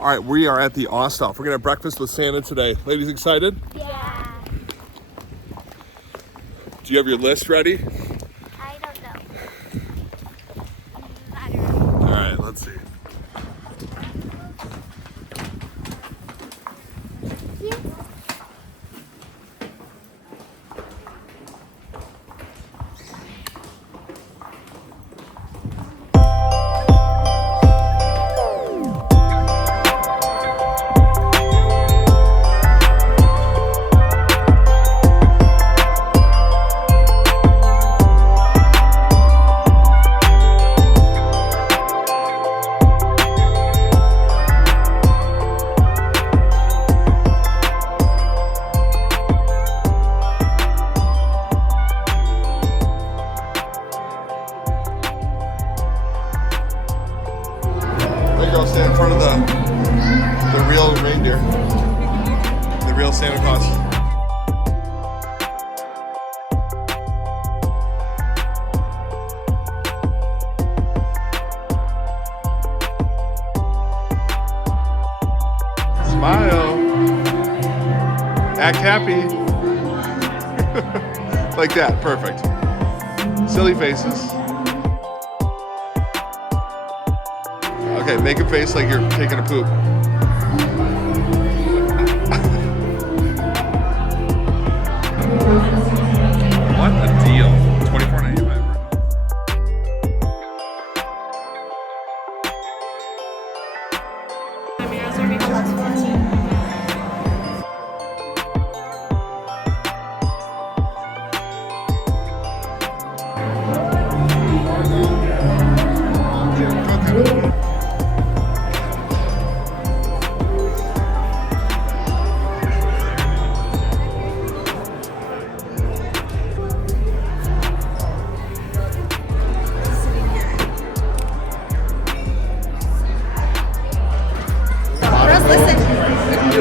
All right, we are at the Osthoff. We're gonna have breakfast with Santa today. Ladies, excited? Yeah. Do you have your list ready? I don't know. All right, let's see. Go stand in front of the real reindeer, the real Santa Claus. Smile, act happy, like that. Perfect. Silly faces. Okay, make a face like you're taking a poop. What a deal. $24.95 right now.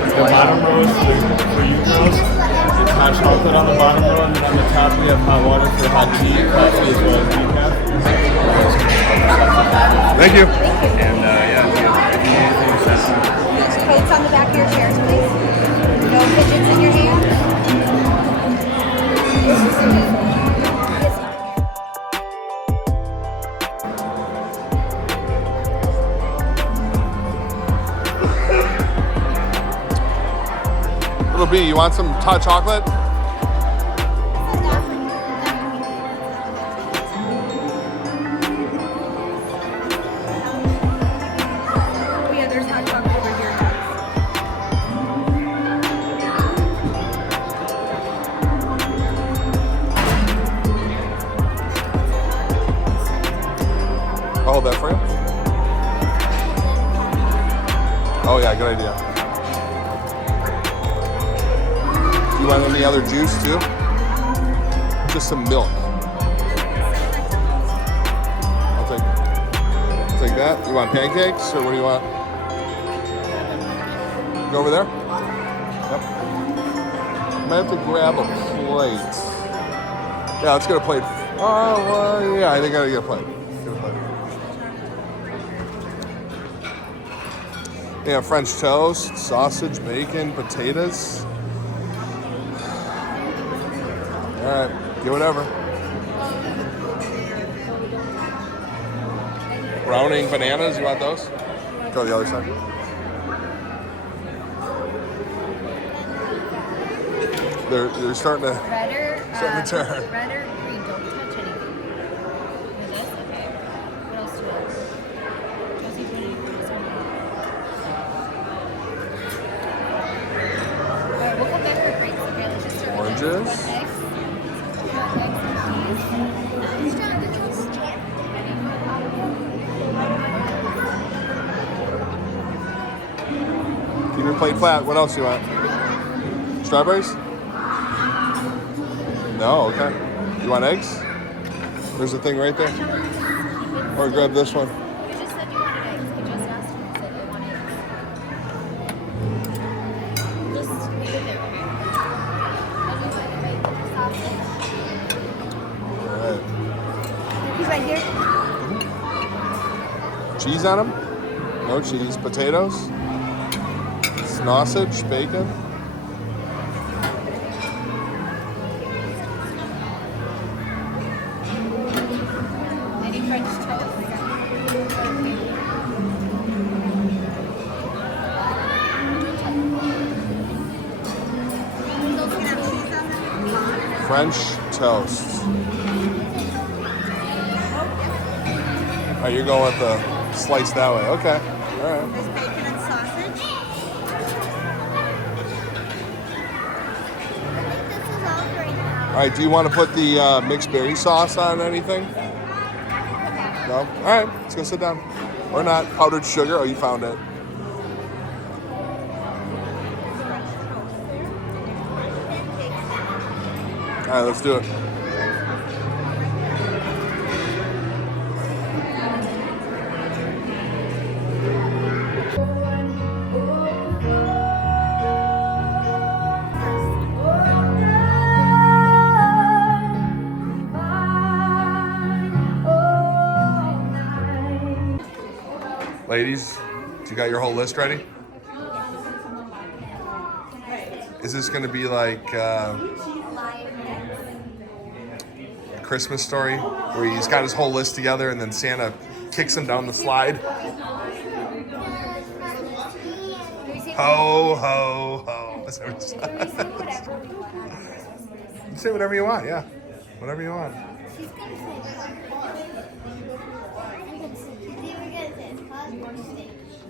The bottom row is for you girls. It's hot chocolate on the bottom row, and then on the top we have hot water for hot tea, coffee, as well as decaf. Thank you. And yeah, if you need anything, just Coats on the back of your chairs, please. No fidgets in your hand. Little B, you want some hot chocolate? Oh yeah, there's hot chocolate over here. I'll hold that for you. Oh yeah, good idea. You want any other juice too? Just some milk. I'll take that. You want pancakes or what do you want? Go over there? Yep. Might have to grab a plate. Yeah, let's get a plate. Oh, well, yeah, I think I gotta get a plate. Get a plate. Yeah, French toast, sausage, bacon, potatoes. All right, get whatever. Browning bananas, you want those? Go to the other side. They're starting to turn. Red or green, don't touch anything. With this? Okay. What else do you want? Josie, what do you want? Alright, we'll come back for grapes. Okay, let's just start with Oranges. eggs. Keep your plate flat. What else do you want? Strawberries? No, okay. You want eggs? There's a thing right there. Or grab this one. You just said you wanted eggs. I just asked you and said I want eggs. Just leave it there, okay? All right. He's right here. Cheese on them? No cheese. Potatoes? Sausage, bacon. Any French toast? French toast. Oh, you're going with the slice that way. Okay. All right. There's bacon and sausage. This is all right now. All right. Do you want to put the mixed berry sauce on anything? No? All right. Let's go sit down. Or not. Powdered sugar. Oh, you found it. All right. Let's do it. Ladies, you got your whole list ready? Is this going to be like a Christmas Story where he's got his whole list together and then Santa kicks him down the slide? Ho, ho, ho. Is that what you said? You say whatever you want, yeah. Whatever you want. She's gonna say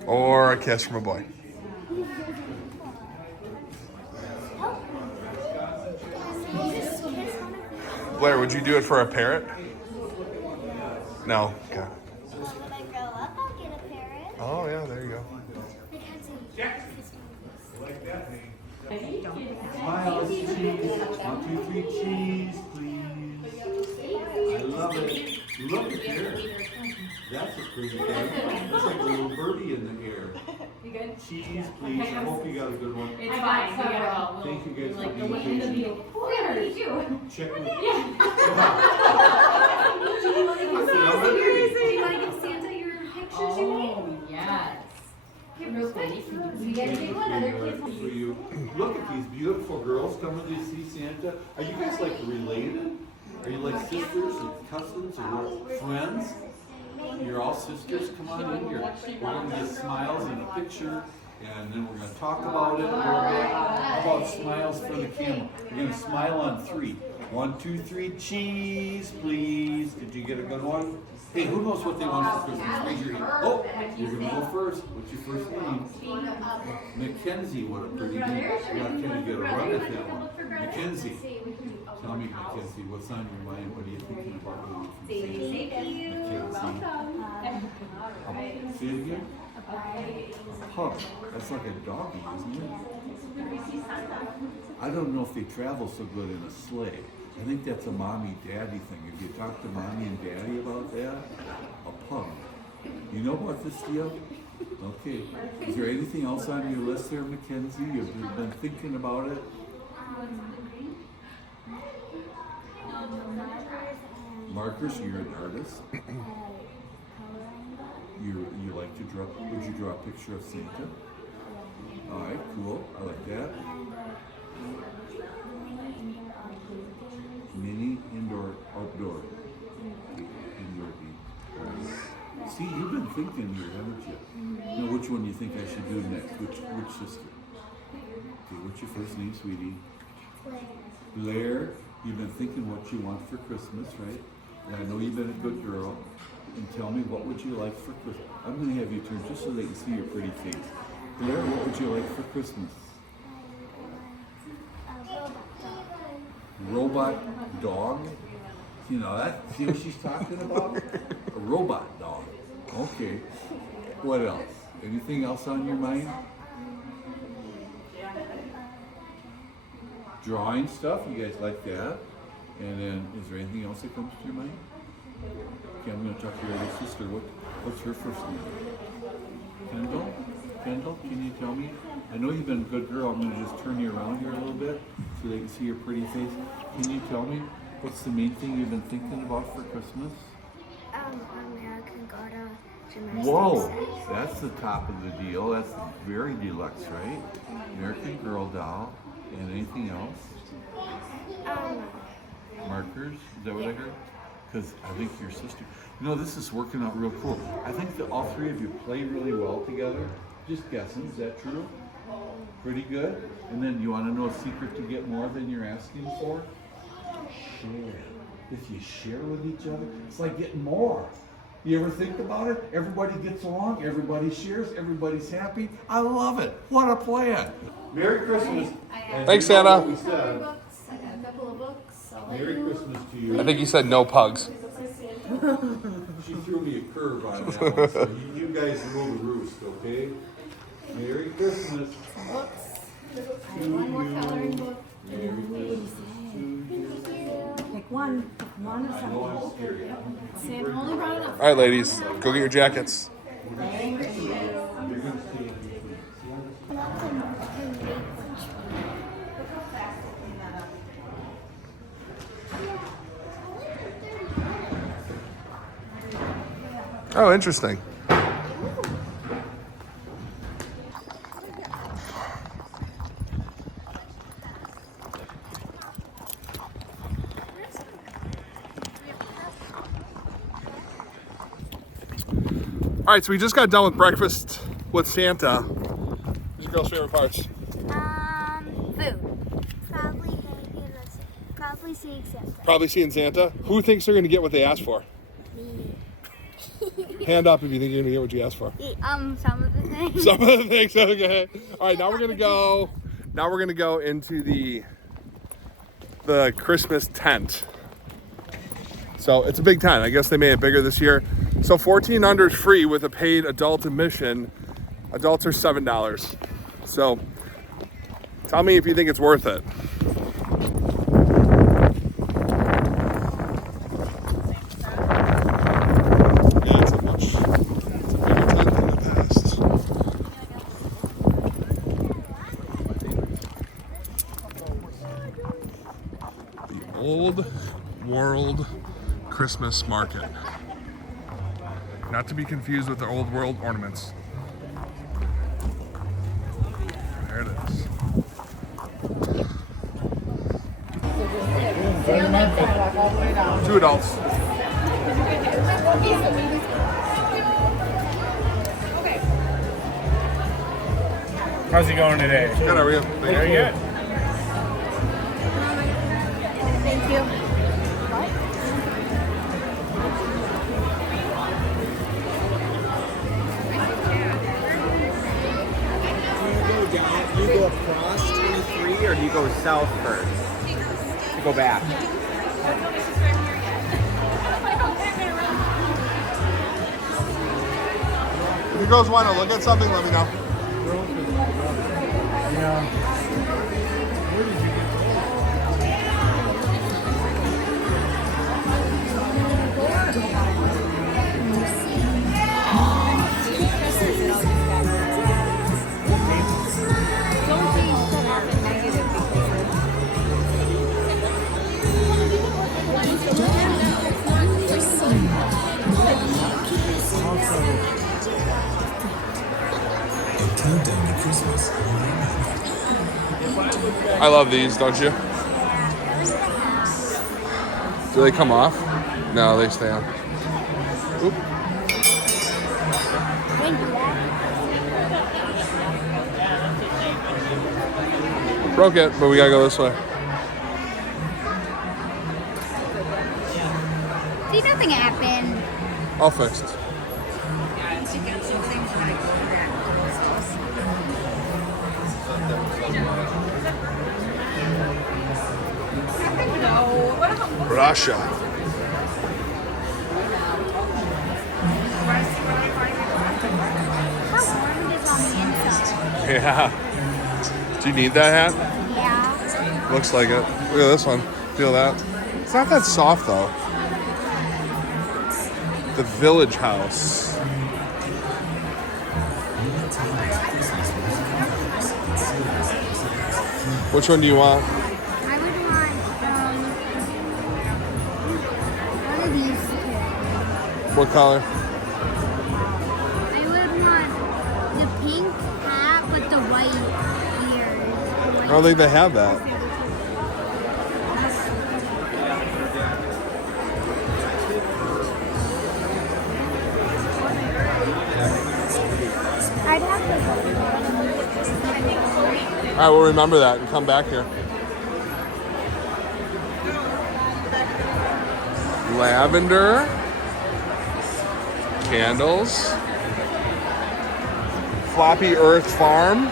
Or a kiss from a boy. Blair, would you do it for a parrot? No. Okay. when I grow up, I'll get a parrot. Oh yeah, there you go. Smiles, cheese. 1, 2, 3, cheese, please. I love it. Look at there. That's a pretty guy. Looks like a little birdie in the air. You good? Cheese, please. I hope you got a good one. It's fine. We got it all. Thank you guys Like for the being way in the patient. view. Oh, yeah, me too. Check with Do you want to give Santa your pictures you made? Oh, yes. Okay, real quick. You guys take one, other kids. for you. Look at these beautiful girls coming to see Santa. Are you guys like related? Are you like sisters and cousins or what? Friends? You're all sisters. Come on in here. We're going to get smiles and a picture, and then we're going to talk about it a little bit. How about smiles for the camera? We're going to smile on 3. 1, 2, 3, cheese, please. Did you get a good one? Hey, who knows what they want for Christmas? Raise your hand. Oh, you're going to go first. What's your first name? Mackenzie. What a pretty name. Can you get a run at that one? Mackenzie. Tell me, Mackenzie, what's on your mind? What are you thinking about doing? Mackenzie. Say it again. A pug. That's like a doggy, isn't it? I don't know if they travel so good in a sleigh. I think that's a mommy-daddy thing. Have you talked to mommy and daddy about that? A pug. You know about this deal? Okay. Is there anything else on your list there, Mackenzie? You've been thinking about it? Markers, you're an artist. You like to draw. Would you draw a picture of Santa? All right, cool. I like that. Mini, indoor, outdoor. Indoor, see, you've been thinking here, haven't you? Now, which one do you think I should do next? Which sister? Okay, what's your first name, sweetie? Blair. You've been thinking what you want for Christmas, right? And I know you've been a good girl. And tell me, what would you like for Christmas? I'm going to have you turn just so they can see your pretty face. Blair, what would you like for Christmas? Robot dog? You know that? See what she's talking about? A robot dog. Okay. What else? Anything else on your mind? Drawing stuff? You guys like that? And then, is there anything else that comes to your mind? Okay, I'm going to talk to your other sister. What's her first name? Kendall? Kendall, can you tell me? I know you've been a good girl. I'm going to just turn you around here a little bit so they can see your pretty face. Can you tell me what's the main thing you've been thinking about for Christmas? American got a Whoa, that's the top of the deal. That's very deluxe, right? American Girl doll. And anything else? Markers? Is that what I heard? Because I think your sister, you know, this is working out real cool. I think that all three of you play really well together. Just guessing, is that true? Pretty good? And then you want to know a secret to get more than you're asking for? Share. If you share with each other, it's like getting more. You ever think about it? Everybody gets along, everybody shares, everybody's happy. I love it. What a plan. Merry Christmas. Thanks, Santa. We said, I got a couple of books. Merry Christmas to you. I think you said no pugs. She threw me a curve on that one, so you guys rule the roost, okay? Merry Christmas. One more coloring book. Merry Christmas to you. Pick one or I know I'm scary. Sam only brought enough. All right, ladies, go get your jackets. You're gonna stay in between. Oh, interesting. All right, so we just got done with breakfast with Santa. What's your girl's favorite parts? Food. Probably seeing Santa. Probably seeing Santa. Who thinks they're gonna get what they asked for? Hand up if you think you're gonna get what you asked for. Some of the things. Some of the things, okay. All right, now we're gonna go. Now we're gonna go into the Christmas tent. So it's a big tent. I guess they made it bigger this year. So 14 under is free with a paid adult admission. Adults are $7. So tell me if you think it's worth it. Yeah, it's a bigger tent than the past. The Old World Christmas Market. Not to be confused with the Old World ornaments. There it is. Two adults. How's he going today? Good, how are you? Very good. Thank you. Do you go across 23 or do you go south first? You go back. If you guys want to look at something, let me know. I love these, don't you? Do they come off? No, they stay on. Oop. Broke it, but we gotta go this way. See, nothing happened. All fixed. Russia. Yeah. Do you need that hat? Yeah. Looks like it. Look at this one. Feel that? It's not that soft though. The Village House. Which one do you want? I would want one of these two. What color? pink hat with the white ears. I don't think they have that. I'd have to All right, we'll remember that and come back here. Lavender. Candles. Floppy Earth Farm.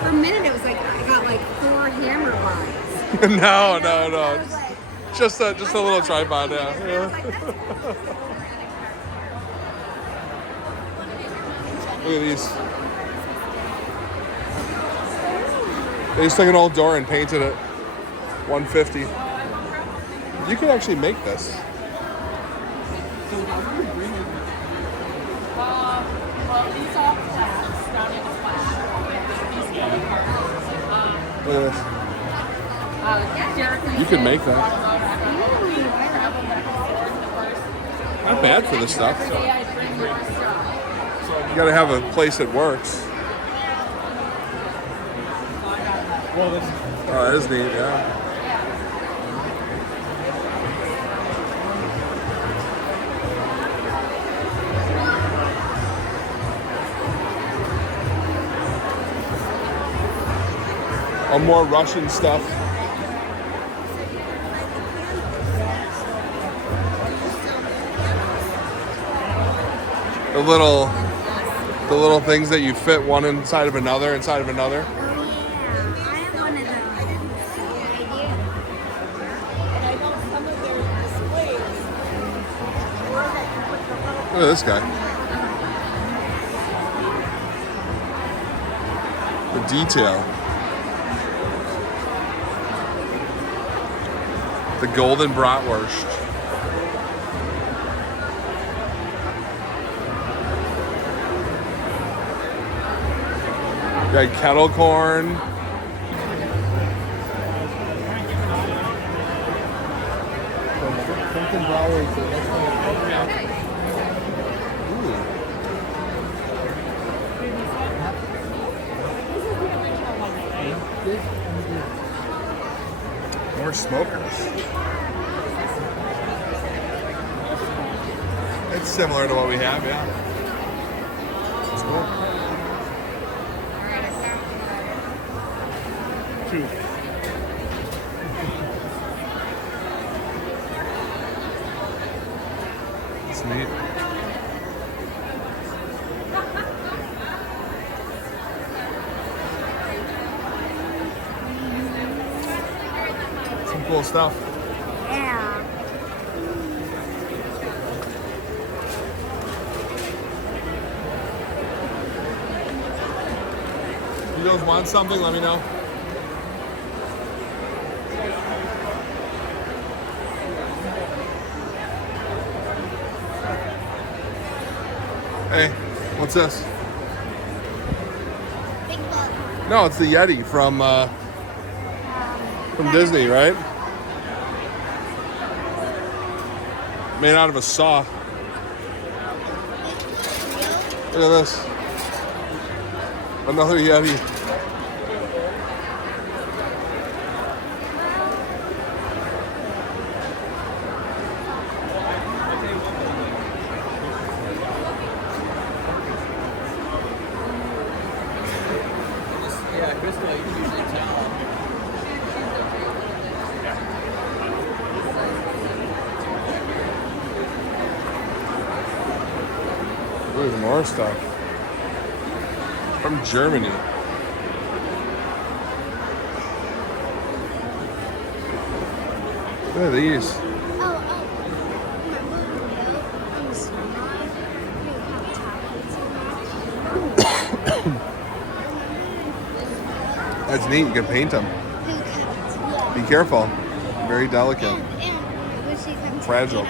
For a minute, it was like I got like Thor hammer vibes. No. Just a little tripod, yeah. Look at these. They just took an old door and painted it. $150. You could actually make this. Look at this. You could make that. Not bad for this stuff. You gotta have a place that works. Oh, that is neat, yeah. Oh, more Russian stuff. The little things that you fit one inside of another. Oh, yeah. I have one of those. Look at this guy. The detail. The golden bratwurst. Got kettle corn. More smokers. It's similar to what we have, yeah. It's cool. Two. It's neat. Some cool stuff. Yeah. You guys want something? Let me know. Hey, what's this? Big book. No, it's the Yeti from Disney, right? Made out of a saw. Look at this. Another Yeti. Yeah, Crystal, you can usually tell. There's more stuff. From Germany. Look at these. That's neat. You can paint them. Be careful. Very delicate. Fragile.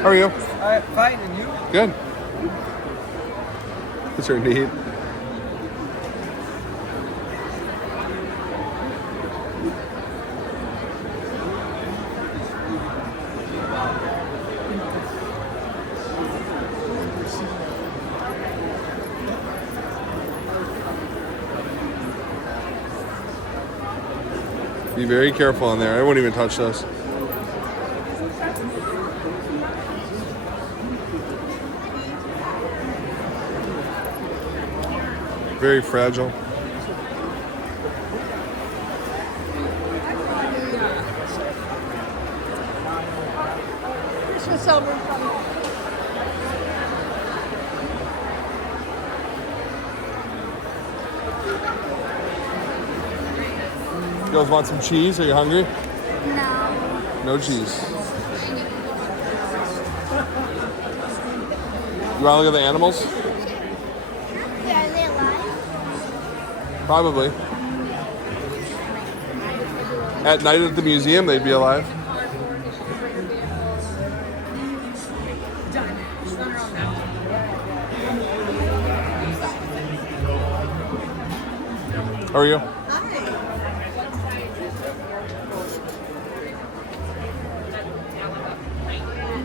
How are you? Fine, and you? Good. These are neat. Be very careful in there. I wouldn't even touch this. Very fragile. You guys want some cheese? Are you hungry? No. No cheese. You want to look at the animals? Yeah, are they alive? Probably. At night at the museum, they'd be alive. How are you?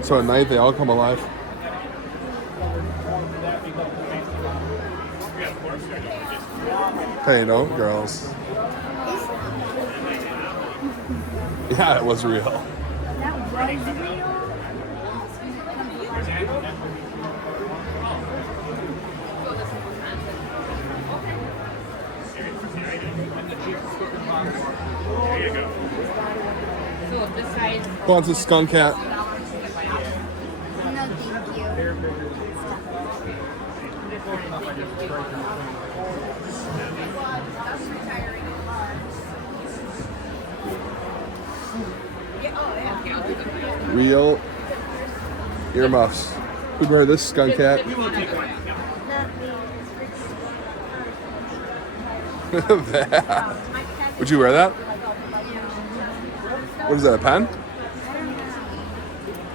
So at night, they all come alive. Hey, no, girls. Yeah, it was real. That was real. Who wants a skunk cat? No, thank you. Real earmuffs. Who'd wear this skunk cat? That. Would you wear that? What is that, a pen?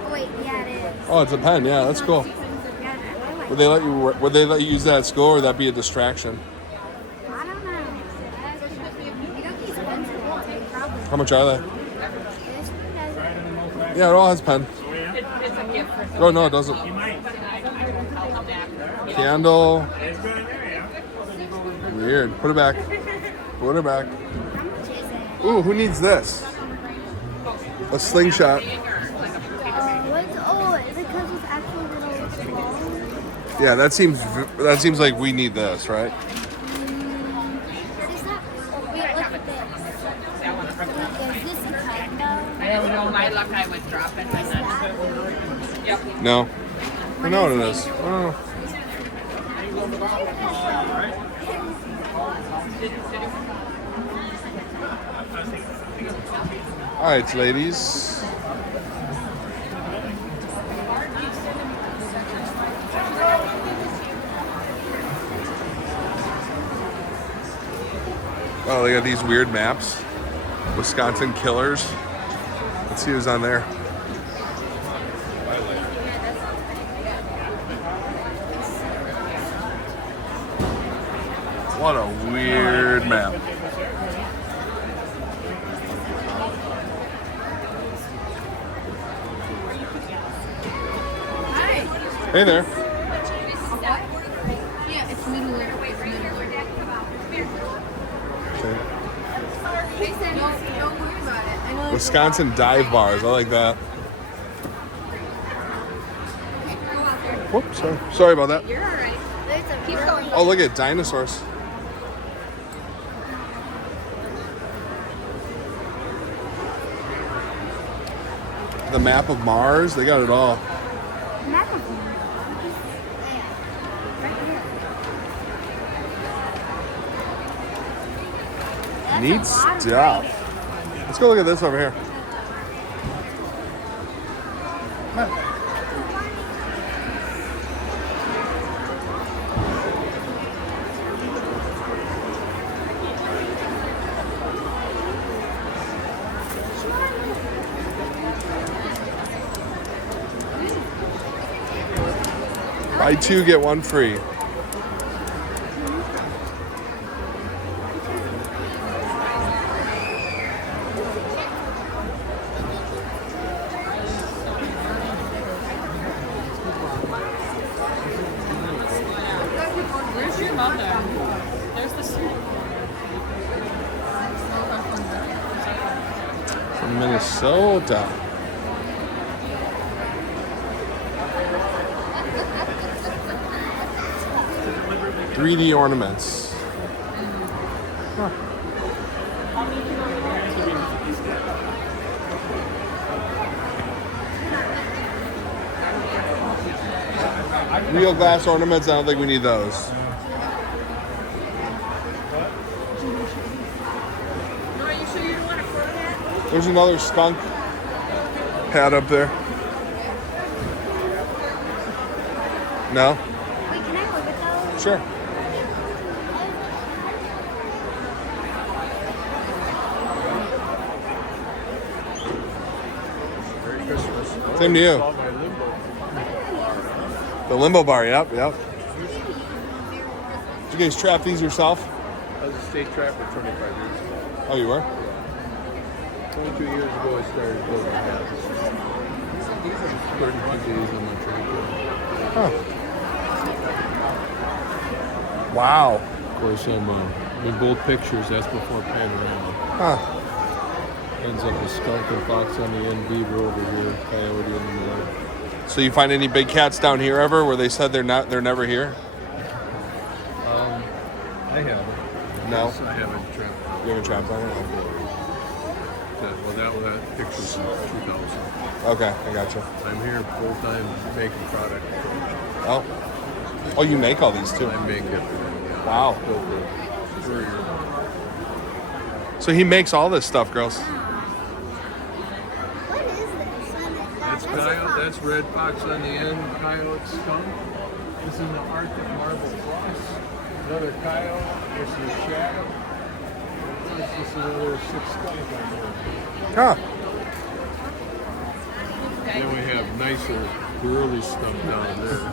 Oh, wait, yeah, it is. Oh, it's a pen. Yeah, that's cool. Yeah, Would they let you use that at school, or would that be a distraction? I don't know. You got these pens that won't take problems. How much are they? This one doesn't. Yeah, it all has pen. Oh no, it doesn't. Candle. Weird. Put it back. Put it back. How much is it? Ooh, who needs this? A slingshot. Is it because it's actually little balls? Yeah, that seems like we need this, right? Is that? Wait, look at this. Wait, is this a pen though? I don't know, my luck, I would drop it and then. Yep. No. I know what it is. Oh. All right, ladies. Oh, they got these weird maps. Wisconsin killers. Let's see who's on there. What a weird map. Hey there. Yeah, it's literally don't worry about it. I know Wisconsin dive bars. I like that. Whoops, sorry about that. you're all right. Keep going. Oh, look at dinosaurs. The map of Mars. They got it all. Map of Mars. Right here. Neat stuff. Let's go look at this over here. Buy two, get one free. Where's your mother? There's the Minnesota. "3D ornaments." Huh. Real glass ornaments, I don't think we need those. There's another skunk hat up there. No? Wait, can I look at those? Sure. Merry Christmas. Same to you. Saw my limbo. The limbo bar, yep. Did you guys trap these yourself? I was a state trapper 25 years ago. Oh, you were? 22 years ago, I started building hats. 32 days on my tractor. Huh. Wow. Of course, I'm in both pictures. That's before panorama. Huh. Ends up a skunk and fox on the end, beaver over here, coyote in the middle. So you find any big cats down here ever where they said they're never here? I haven't. No? Yes, I haven't trapped. You haven't trapped on it? That picture's in 2000. Okay, I gotcha. I'm here full time making product. Oh. Oh, you make all these too? I make everything. Yeah. Wow. Built a courier. So he makes all this stuff, girls. What is this? That's coyote. That's red fox on the end. Coyote skunk. This is the Arctic marble floss. Another coyote. This is shadow. This is another 6 skunk on there. Huh. Then we have nicer girly stuff down there.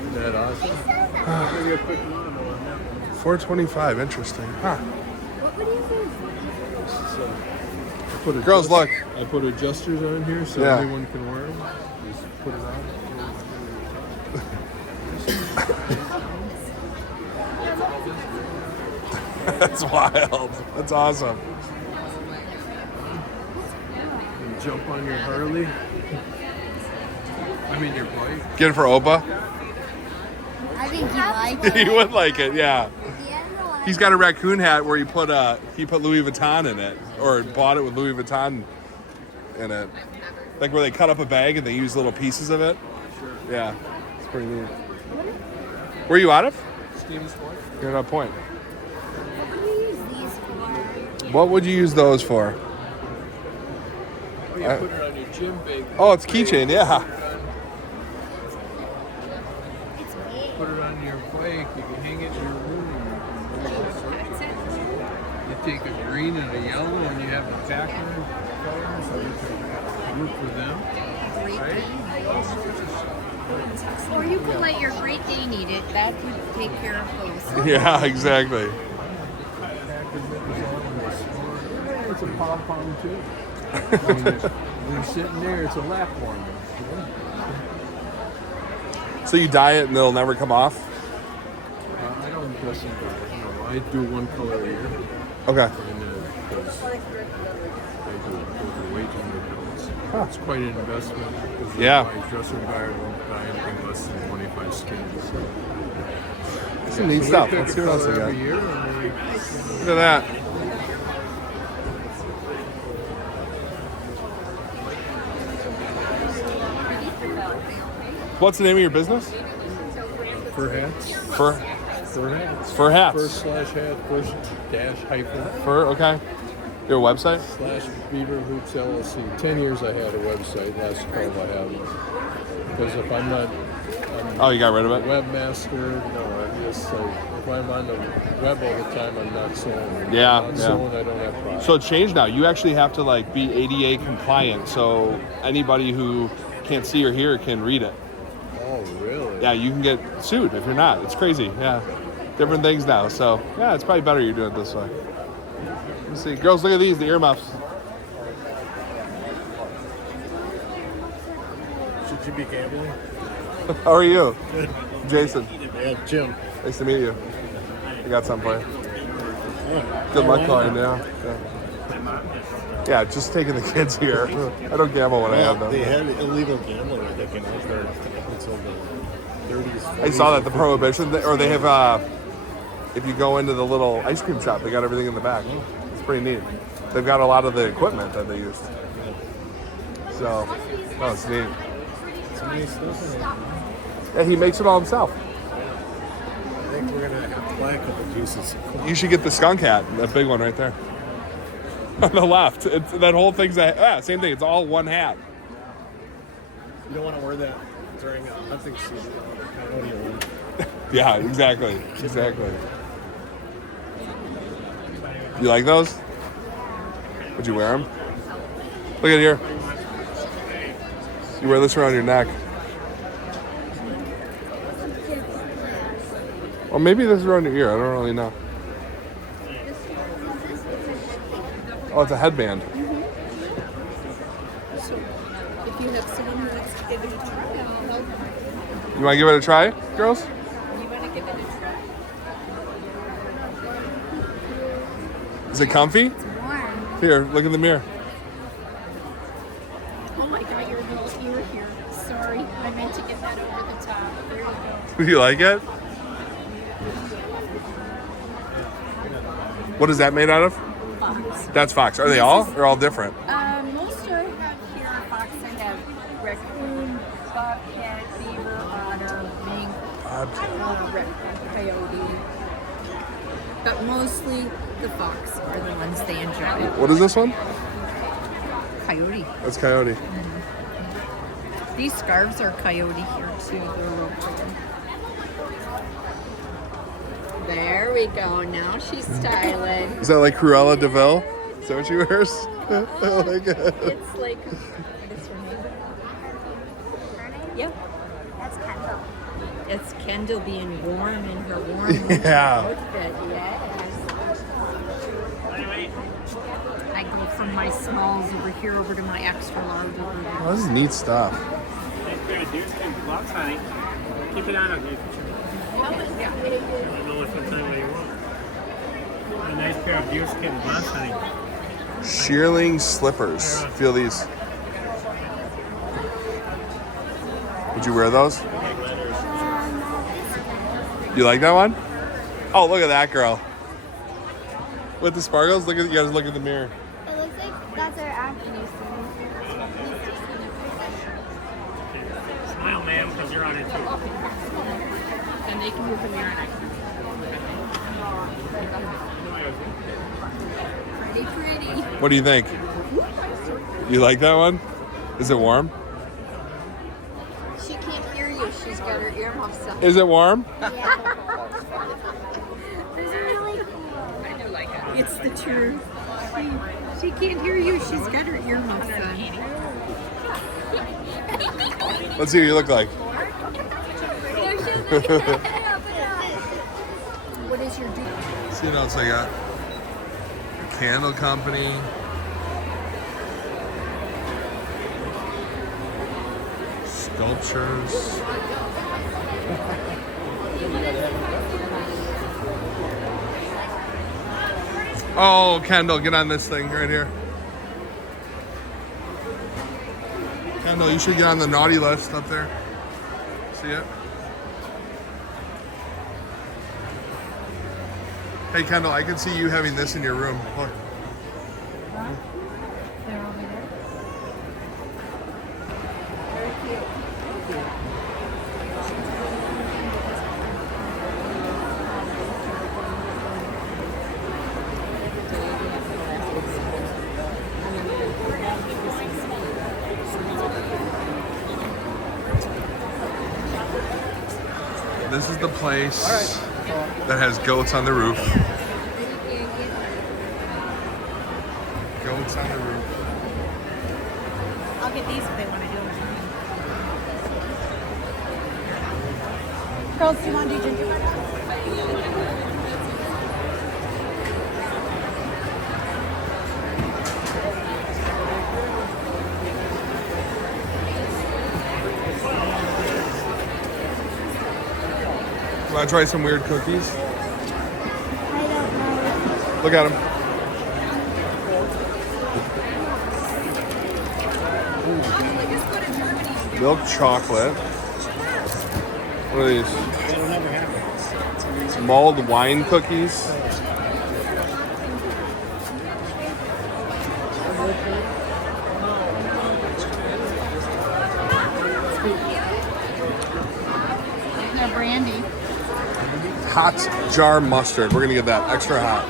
Isn't that awesome? Maybe a quick mono on that one. 425, interesting. Huh. What would you say? Girls, look. I put adjusters on here so Yeah. anyone can wear them. Just put it on. That's wild. That's awesome. And jump on your Harley. I mean your bike. Get it for Opa? I think you like it. He would like it, yeah. Yeah, He's got a raccoon hat where he put Louis Vuitton in it, or bought it with Louis Vuitton in it. Like where they cut up a bag and they use little pieces of it. Sure. Yeah, it's pretty neat. Where are you out of? Stevens Point. You're at that point. What do you use these for? What would you use those for? Oh, you put it on your gym bag. Oh, it's keychain, yeah. It's big. Put it on your bike. You can hang it in your room. You take a green and a yellow and you have the background colors so you can work for them. Right? Or you could let your Great Dane eat it. That could take care of those. Yeah, exactly. It's a pom-pom too. When you're sitting there, it's a lap warmer. So you dye it and it'll never come off? I don't dress in color. No, I do one color a year. Okay. Because I do way too many colors. It's quite an investment. Because Yeah. my dresser buyer won't buy anything less than 25 skins. Some neat stuff. Let's see what else we got. Every year, and Look at that. What's the name of your business? fur hats. Fur Fur hats. Fur hats. Fur/hat. Fur-hyphen. Fur, okay. Your website? /Beaver Hoops LLC. 10 years I had a website. Last 12 I haven't. Because if I'm not Oh, you got rid of a it? webmaster, no, I'm just like, if I'm on the web all the time, I'm not selling. Yeah, I'm not yeah. selling, I don't have products. So it's changed now. You actually have to like be ADA compliant, so anybody who can't see or hear can read it. Oh, really? Yeah, you can get sued if you're not. It's crazy. Yeah, different things now. So yeah, it's probably better you do it this way. Let's see, girls, look at these, the earmuffs. Should you be gambling? How are you? Jason. Yeah, Jim. Nice to meet you. I got something for you. Good luck calling, yeah. Yeah, just taking the kids here. I don't gamble when I have them. They had illegal gambling, I think, in Elkhart until the 30s. I saw that the prohibition, or they have. If you go into the little ice cream shop, they got everything in the back. It's pretty neat. They've got a lot of the equipment that they used. So, oh, it's neat. Some nice stuff in it. Yeah, he makes it all himself. I think we're going to have to buy a couple juices. You should get the skunk hat, that big one right there. On the left. That whole thing's same thing. It's all one hat. You don't want to wear that during hunting season. Coyote or Yeah, exactly. Exactly. You like those? Would you wear them? Look at here. You wear this around your neck. Or maybe this is around your ear. I don't really know. Oh, it's a headband. So if you have someone who wants to give it a try, I'll help. You want to give it a try, girls? You want to give it a try? Is it comfy? Warm. Here, look in the mirror. Oh my God, your little ear here. Sorry, I meant to get that over the top. There you go. Do you like it? What is that made out of? Fox. That's fox. Are they all? They're all different. Most are have here fox. I have raccoon, bobcat, beaver, otter, mink, coyote. But mostly the fox are the ones they enjoy. What is this one? Coyote. That's coyote. These scarves are coyote here too. They're real pretty. There we go. Now she's styling. Is that like Cruella de Vil? Is that what she wears? I like it. It's like what is her name? Yep. That's Kendall. It's Kendall being warm in her warm winter Yeah. outfit. Yes. I go from my smalls over here over to my extra large over there. Oh, this is neat stuff. Keep it on, okay? I don't know what time you want. A nice pair of deerskin gloves, honey. Shearling slippers. Feel these. Would you wear those? You like that one? Oh, look at that girl. With the sparkles, look at you guys look in the mirror. It looks like that's our afternoon. Smile, ma'am, because you're on it too. And they can move the mirror next. Pretty, pretty. What do you think? You like that one? Is it warm? She can't hear you. She's got her earmuffs on. Is it warm? Those are really cool. I know, like it. It's the truth. She can't hear you. She's got her earmuffs on. Let's see what you look like. What is your do? See what else I got? A candle company. Sculptures. Oh, Kendall, get on this thing right here. Kendall, you should get on the naughty list up there. See it? Hey, Kendall, I can see you having this in your room. Look. They're over there. This is the place that has goats on the roof. Goats on the roof. I'll get these if they want to do them. Girls, do you want to do gingerbread? Want to try some weird cookies? I don't know. Look at them. Milk chocolate. What are these? It'll never happen. Mulled wine cookies. They're brandy. Hot jar mustard. We're gonna get that extra hot.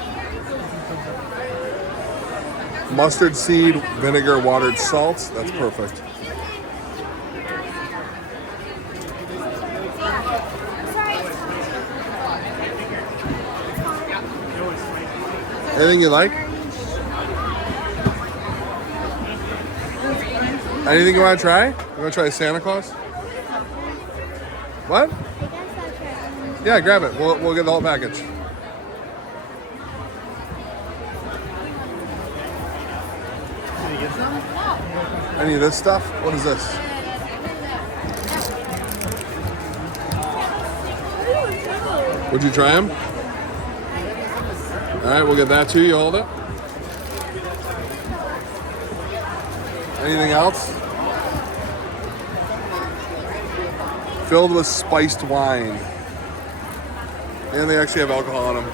Mustard seed, vinegar, watered salt. That's perfect. Anything you like? Anything you want to try? You want to try Santa Claus? What? Yeah, grab it. We'll get the whole package. Any of this stuff? What is this? Would you try them? All right, we'll get that too. You hold it. Anything else? Filled with spiced wine. And they actually have alcohol in them.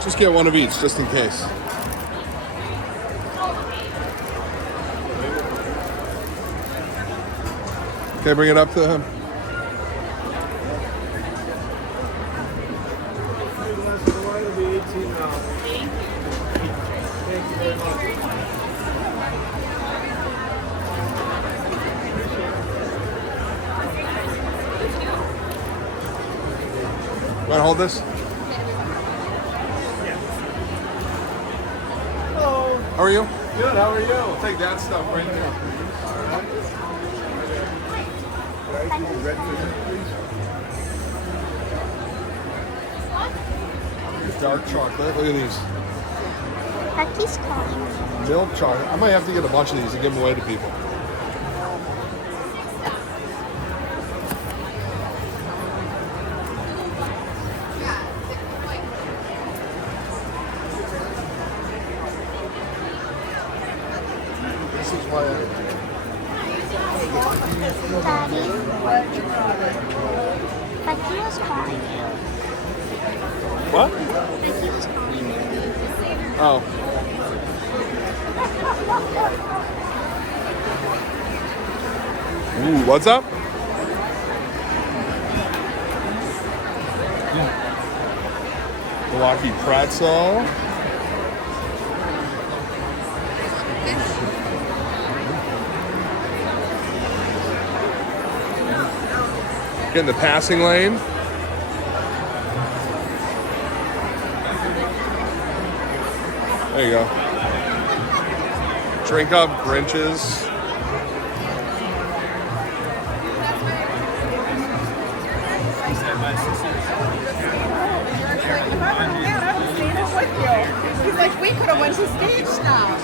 Just get one of each, just in case. Okay, bring it up to him. Want to hold this? Hello. How are you? Good, how are you? Take that stuff right there. Dark chocolate. Look at these. Becky's calling. Milk chocolate. I might have to get a bunch of these and give them away to people. This is why Daddy. Becky was calling you. What? Becky was calling you. Oh. Ooh, what's up? Milwaukee pretzel. Getting the passing lane. There you go. Drink up Grinches. He's like, we could have went to stage now.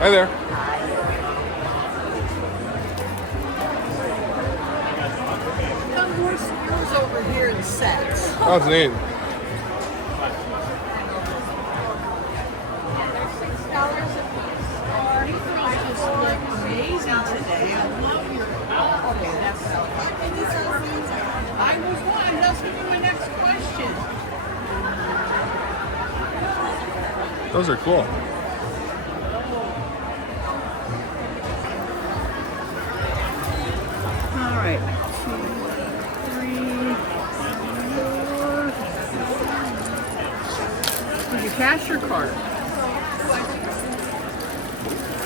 Hi there. Some more skills over here in sets. Oh, it's neat. Amazing today. I love your. Okay, that's. I was one. That's gonna be my next question. Those are cool. All right. 2, 3, 4. Did you cash your card?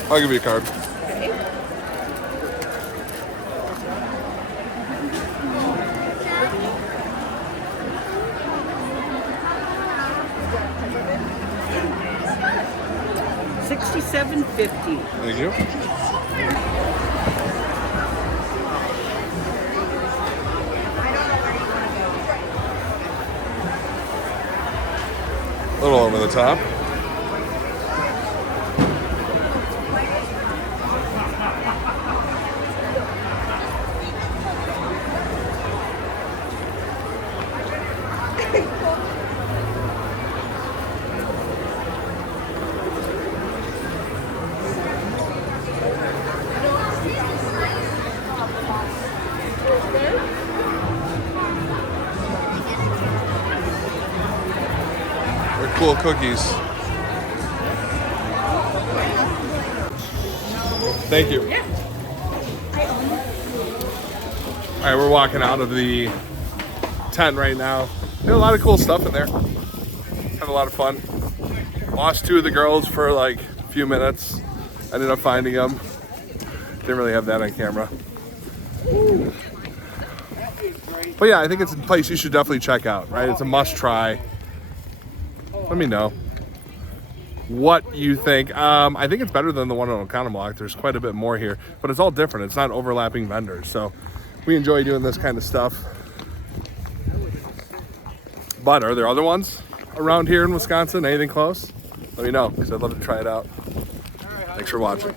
I'll give you a card. Okay. $7.50. Thank you. A little over the top. They're cool cookies. Thank you. All right, we're walking out of the tent right now. There's a lot of cool stuff in there. Had a lot of fun. Lost two of the girls for like a few minutes. Ended up finding them. Didn't really have that on camera. But yeah, I think it's a place you should definitely check out, right? It's a must try. Let me know what you think. I think it's better than the one on Oconomowoc. There's quite a bit more here, but it's all different. It's not overlapping vendors. So we enjoy doing this kind of stuff. But are there other ones around here in Wisconsin? Anything close? Let me know, because I'd love to try it out. Thanks for watching.